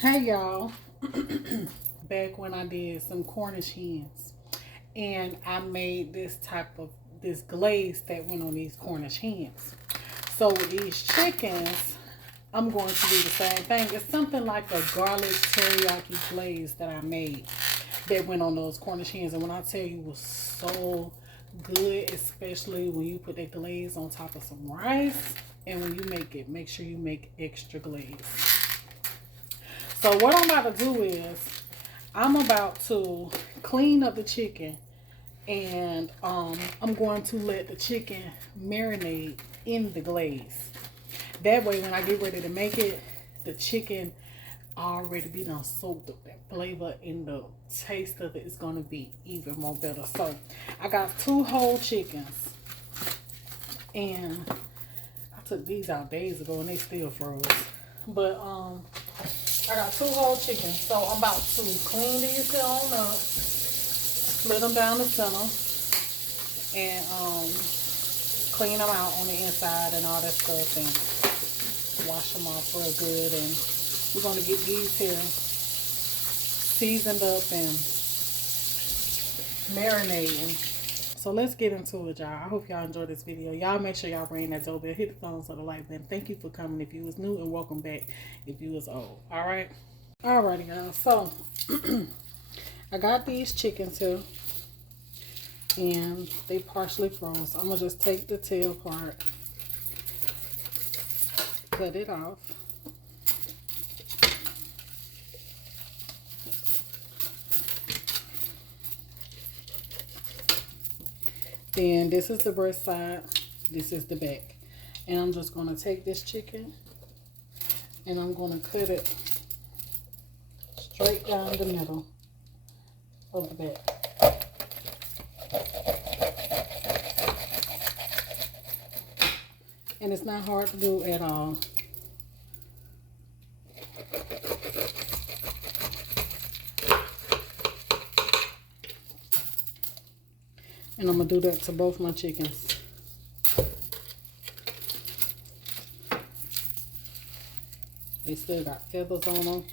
Hey y'all, back when I did some Cornish hens and I made this glaze that went on these Cornish hens. So with these chickens, I'm going to do the same thing. It's something like a garlic teriyaki glaze that I made that went on those Cornish hens. And when I tell you it was so good, especially when you put that glaze on top of some rice. And when you make it, make sure you make extra glaze. So what I'm about to do is I'm about to clean up the chicken and I'm going to let the chicken marinate in the glaze. That way when I get ready to make it, the chicken already be done soaked up. That flavor and the taste of it is going to be even more better. So I got 2 whole chickens and I took these out days ago and they still froze. But I got 2 whole chickens, so I'm about to clean these here on up, split them down the center, and clean them out on the inside and all that stuff, and wash them off real good. And we're gonna get these here seasoned up and marinating. So let's get into it, y'all. I hope y'all enjoyed this video. Y'all make sure y'all ring that doorbell, hit the thumbs up, the like button. Thank you for coming if you was new, and welcome back if you was old. All right. Alrighty, y'all. So I got these chickens here and they partially froze. I'm gonna just take the tail part, cut it off. Then this is the breast side, this is the back. And I'm just gonna take this chicken and I'm gonna cut it straight down the middle of the back. And it's not hard to do at all. And I'm gonna do that to both my chickens. They still got feathers on them.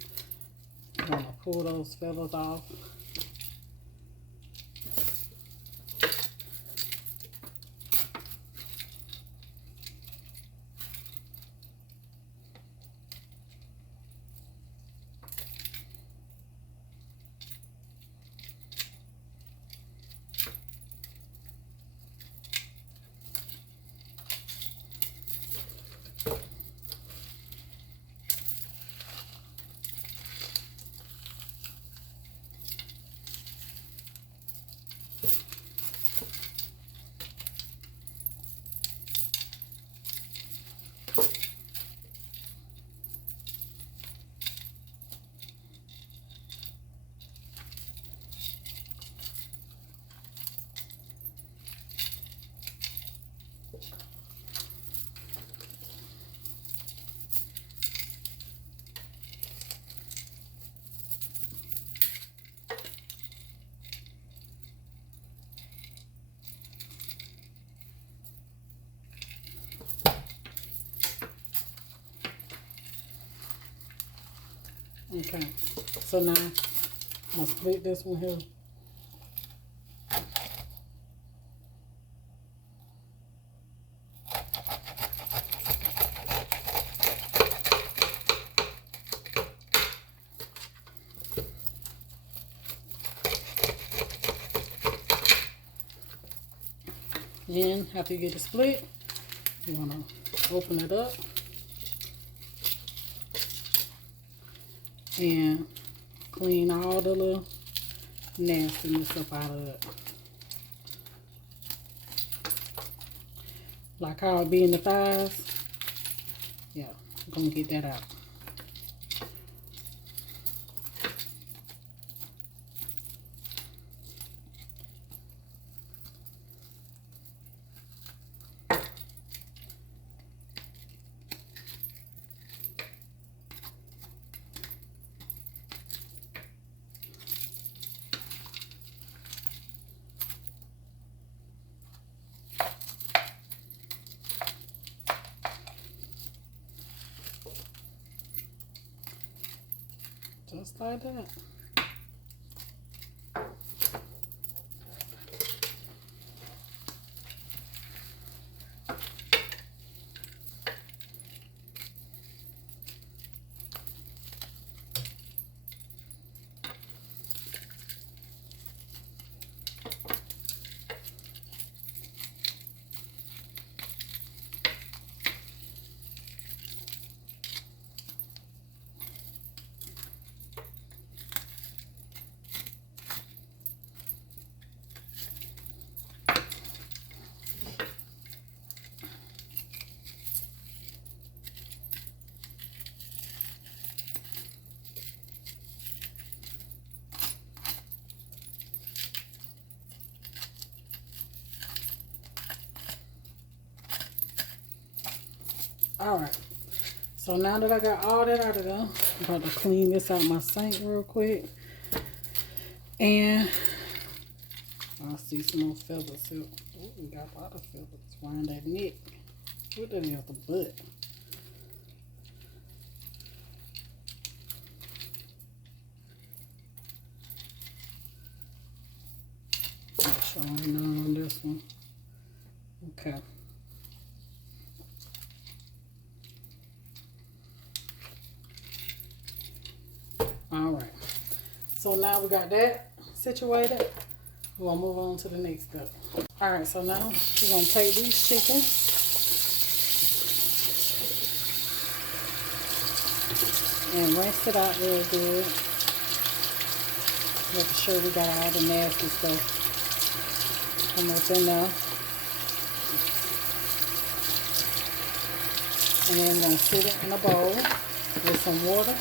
I'm gonna pull those feathers off. Okay, so now I'm gonna split this one here. Then after you get it split, you wanna open it up and clean all the little nastiness up out of it. Like how it be in the thighs. Yeah, I'm gonna get that out. Just like that. Alright, so now that I got all that out of there, I'm about to clean this out my sink real quick. And I see some more feathers here. Oh, we got a lot of feathers around that neck. What that is, the butt. Not showing none on this one. Okay. Alright, so now we got that situated. We're going to move on to the next step. Alright, so now we're going to take these chickens and rinse it out real good. Making sure we got all the nasty stuff come up in there. And then we're going to sit it in a bowl with some water.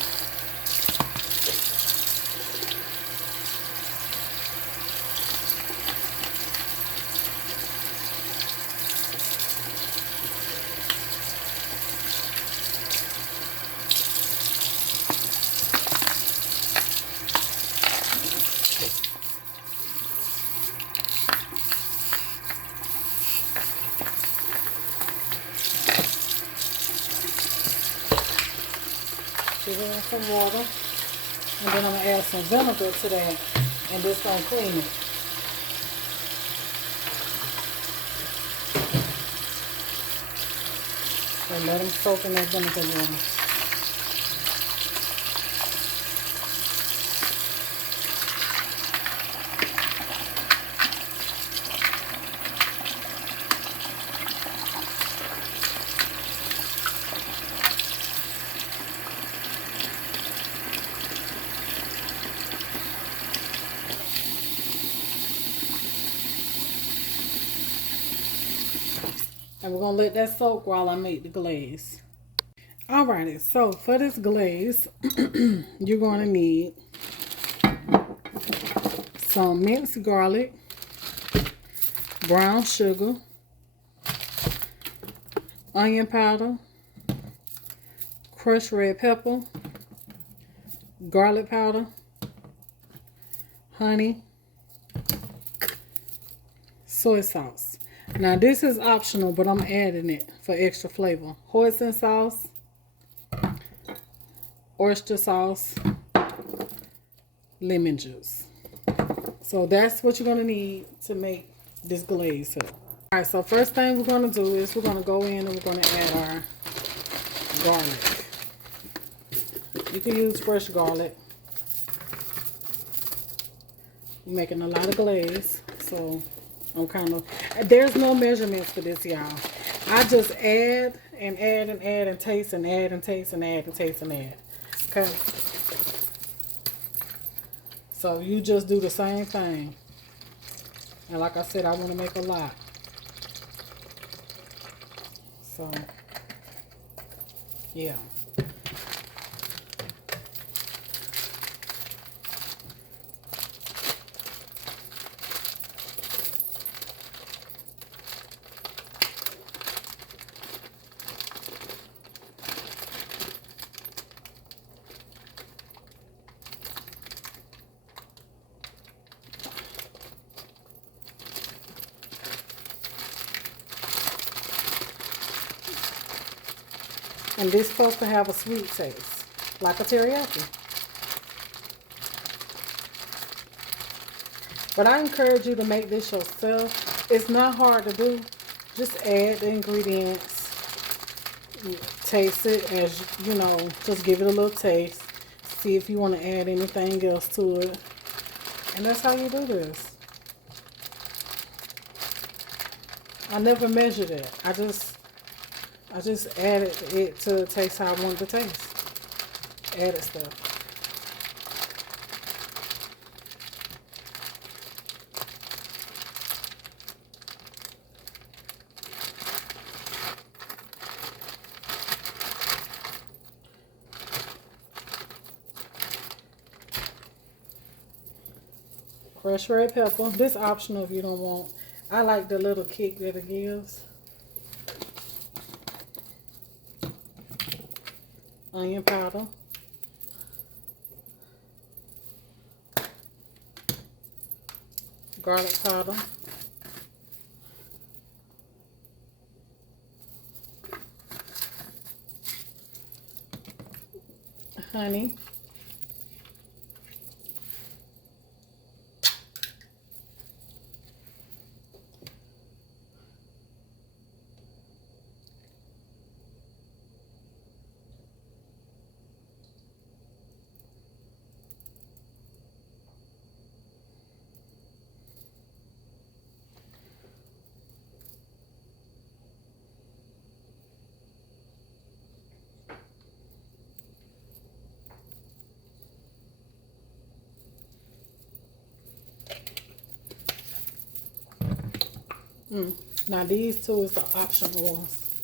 Put in some water, and then I'm going to add some vinegar to that, and this going to clean it. So let them soak in that vinegar water. And we're going to let that soak while I make the glaze. Alrighty, so for this glaze, you're going to need some minced garlic, brown sugar, onion powder, crushed red pepper, garlic powder, honey, soy sauce. Now this is optional, but I'm adding it for extra flavor. Hoisin sauce, oyster sauce, lemon juice. So that's what you're going to need to make this glaze here. Alright, so first thing we're going to do is we're going to go in and we're going to add our garlic. You can use fresh garlic. I'm making a lot of glaze, so I'm kind of, there's no measurements for this, y'all. I just add and add and add and taste and add and taste and add and taste and add. Okay? So you just do the same thing. And like I said, I want to make a lot. So, yeah. And this is supposed to have a sweet taste, like a teriyaki. But I encourage you to make this yourself. It's not hard to do. Just add the ingredients. Taste it as, you know, just give it a little taste. See if you want to add anything else to it. And that's how you do this. I never measured it. I just added it to taste how I wanted to taste. Added stuff. Fresh red pepper. This is optional if you don't want. I like the little kick that it gives. Onion powder. Garlic powder. Honey. Now these two is the optional ones.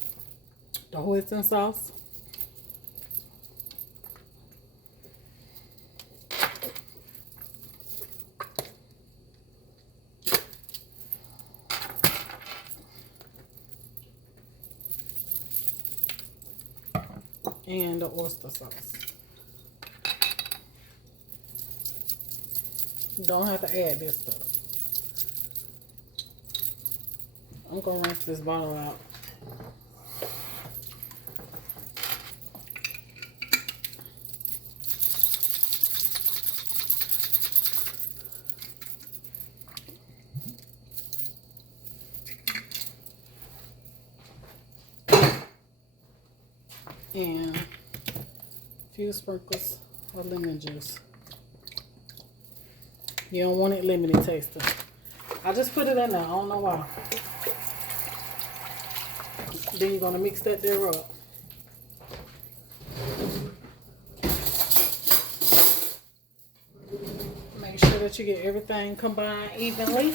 The hoisin sauce. And the oyster sauce. You don't have to add this stuff. I'm gonna rinse this bottle out. And a few sprinkles of lemon juice. You don't want it lemony tasting. I just put it in there. I don't know why. Then you're going to mix that there up. Make sure that you get everything combined evenly.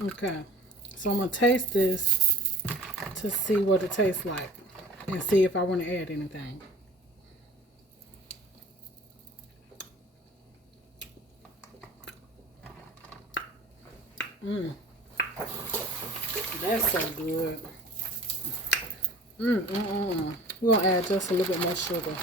Okay, so I'm going to taste this to see what it tastes like and see if I want to add anything. That's so good. We're going to add just a little bit more sugar.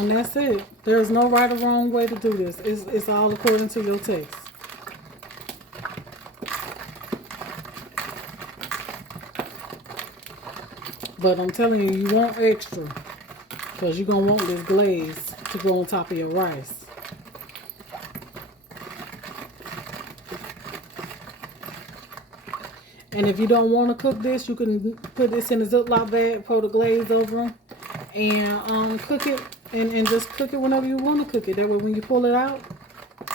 And that's it. There's no right or wrong way to do this. It's all according to your taste. But I'm telling you, you want extra. Because you're going to want this glaze to go on top of your rice. And if you don't want to cook this, you can put this in a Ziploc bag, pour the glaze over them, and cook it. And just cook it whenever you want to cook it. That way when you pull it out,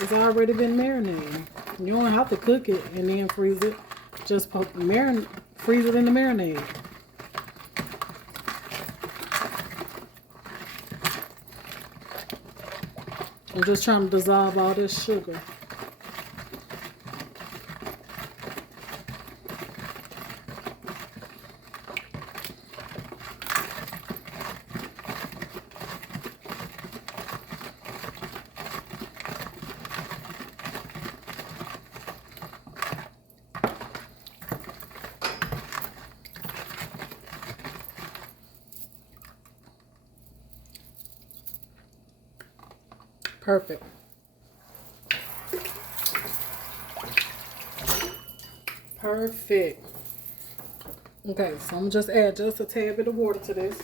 it's already been marinated. You don't have to cook it and then freeze it. Just freeze it in the marinade. I'm just trying to dissolve all this sugar. Perfect. Perfect. Okay, so I'm gonna just add just a tad bit of water to this.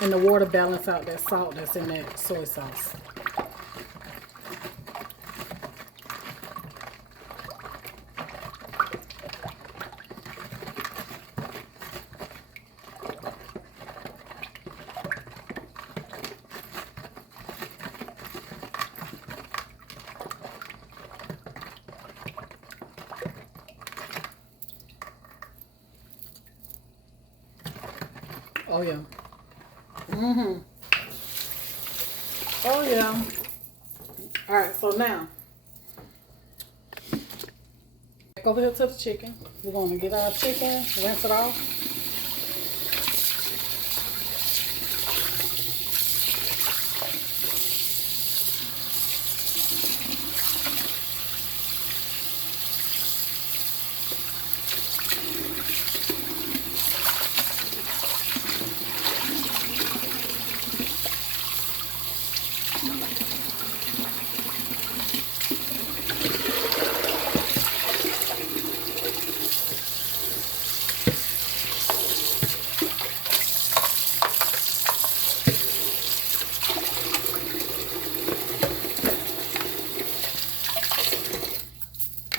And the water balance out that salt that's in that soy sauce. Oh yeah. Oh yeah. All right, so now back over here to the chicken. We're gonna get our chicken, rinse it off.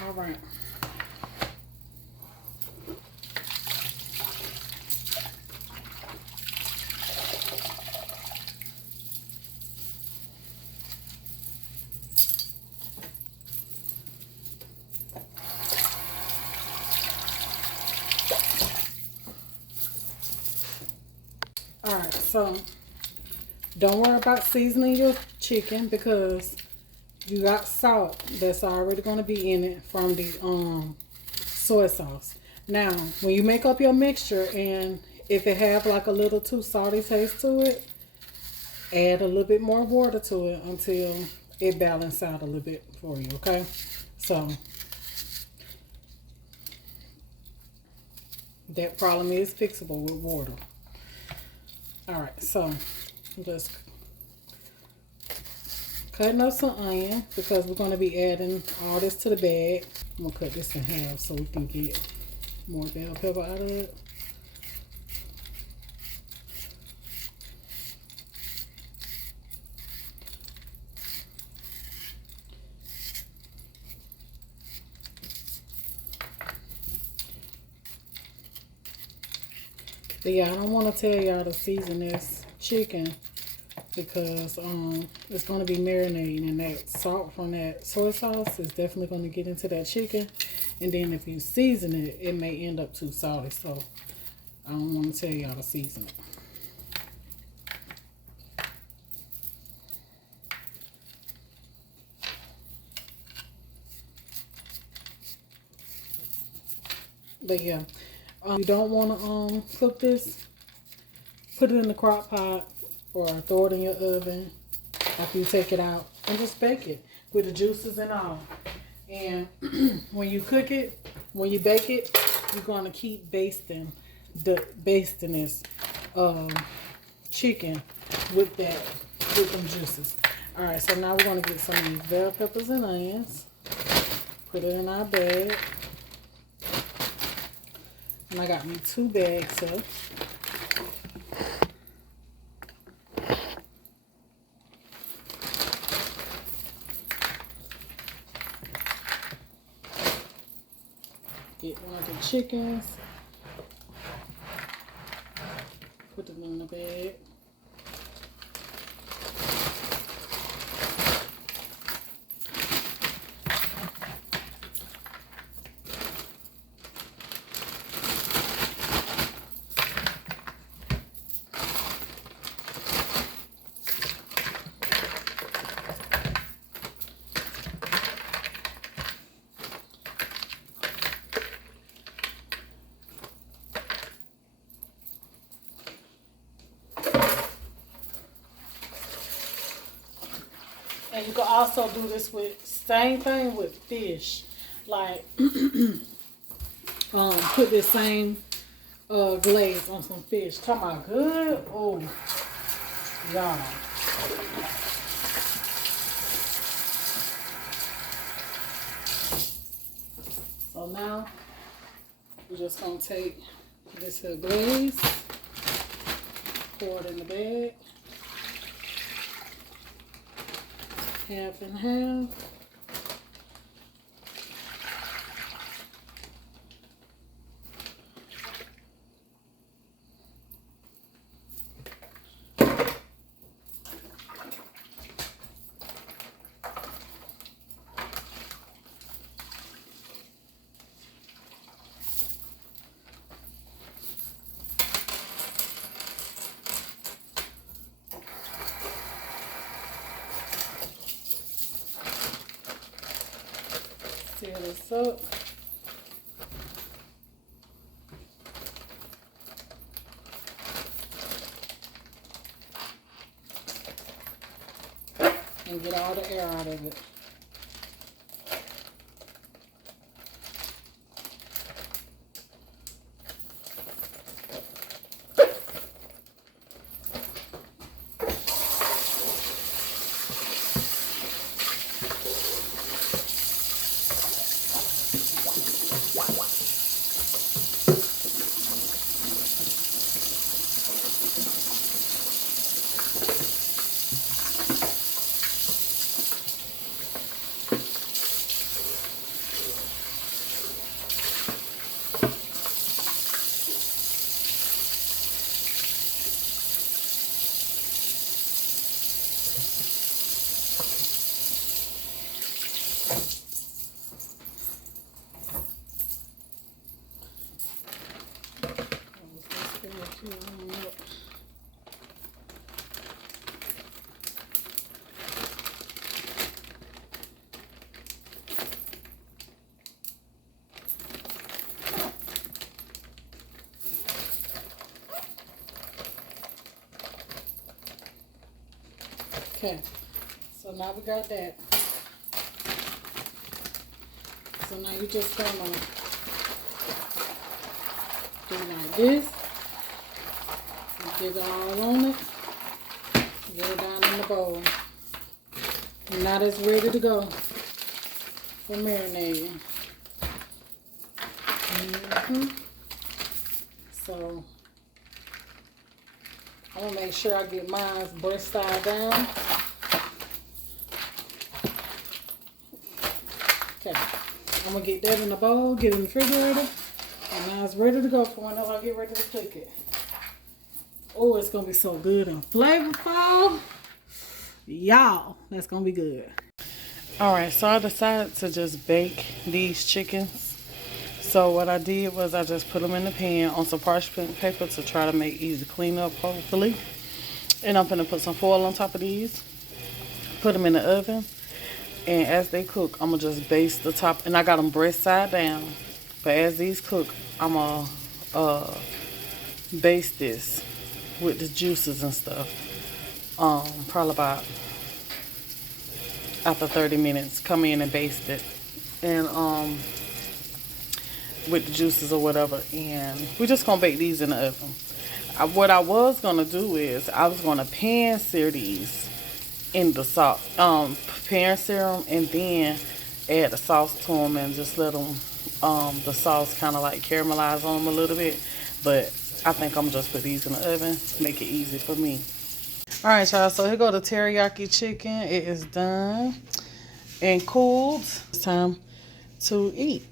All right. All right, so don't worry about seasoning your chicken because you got salt that's already going to be in it from the soy sauce. Now, when you make up your mixture and if it have like a little too salty taste to it, add a little bit more water to it until it balances out a little bit for you, okay? So that problem is fixable with water. All right, so I'm just cutting up some onion because we're going to be adding all this to the bag. I'm going to cut this in half so we can get more bell pepper out of it. But yeah, I don't want to tell y'all to season this chicken because it's going to be marinating, and that salt from that soy sauce is definitely going to get into that chicken. And then if you season it, it may end up too salty. So I don't want to tell y'all to season it. But yeah, you don't want to cook this. Put it in the crock pot or throw it in your oven after you take it out and just bake it with the juices and all. And when you cook it, when you bake it, you're gonna keep basting this chicken with them juices. All right, so now we're gonna get some of these bell peppers and onions. Put it in our bag. And I got me 2 bags of. Get one of the chickens. Put them in the bag. And you can also do this with, same thing with fish. Like, put this same glaze on some fish. Talking about good? Oh, y'all. So now, we're just going to take this here glaze, pour it in the bag. Half and half. Seal this up. And get all the air out of it. Okay, so now we got that. So now you just gonna do like this. And get it all on it. Get it down in the bowl. And now it's ready to go for marinating. So I'm gonna make sure I get mine breast side down. Okay, I'm gonna get that in the bowl, get it in the refrigerator, and now it's ready to go for whenever I get ready to cook it. Oh, it's gonna be so good and flavorful. Y'all, that's gonna be good. Alright, so I decided to just bake these chickens. So what I did was I just put them in the pan on some parchment paper to try to make easy cleanup, hopefully. And I'm gonna put some foil on top of these. Put them in the oven. And as they cook, I'm gonna just baste the top. And I got them breast side down. But as these cook, I'm gonna baste this with the juices and stuff. Probably about after 30 minutes, come in and baste it. And with the juices or whatever. And we're just gonna bake these in the oven. What I was gonna do is I was gonna pan sear these in the sauce, pan sear them, and then add the sauce to them and just let them, the sauce kind of like caramelize on them a little bit. But I think I'm just put these in the oven, make it easy for me. All right, y'all. So here go the teriyaki chicken. It is done and cooled. It's time to eat.